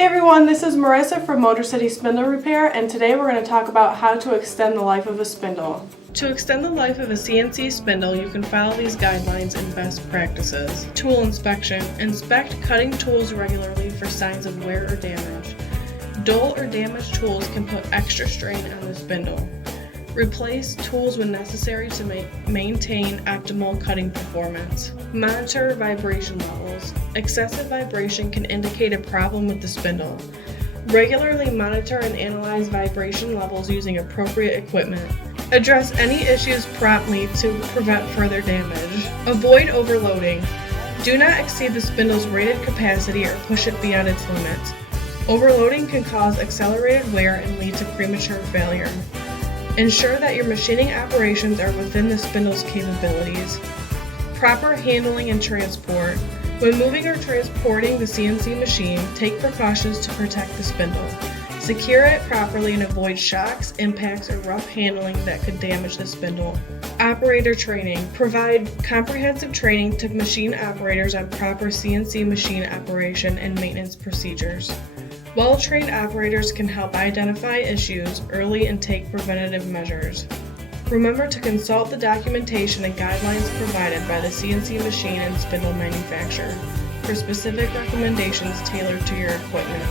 Hey everyone, this is Marissa from Motor City Spindle Repair, and today we're going to talk about how to extend the life of a spindle. To extend the life of a CNC spindle, you can follow these guidelines and best practices. Tool inspection. Inspect cutting tools regularly for signs of wear or damage. Dull or damaged tools can put extra strain on the spindle. Replace tools when necessary to maintain optimal cutting performance. Monitor vibration levels. Excessive vibration can indicate a problem with the spindle. Regularly monitor and analyze vibration levels using appropriate equipment. Address any issues promptly to prevent further damage. Avoid overloading. Do not exceed the spindle's rated capacity or push it beyond its limits. Overloading can cause accelerated wear and lead to premature failure. Ensure that your machining operations are within the spindle's capabilities. Proper handling and transport. When moving or transporting the CNC machine, take precautions to protect the spindle. Secure it properly and avoid shocks, impacts, or rough handling that could damage the spindle. Operator training. Provide comprehensive training to machine operators on proper CNC machine operation and maintenance procedures. Well-trained operators can help identify issues early and take preventative measures. Remember to consult the documentation and guidelines provided by the CNC machine and spindle manufacturer for specific recommendations tailored to your equipment.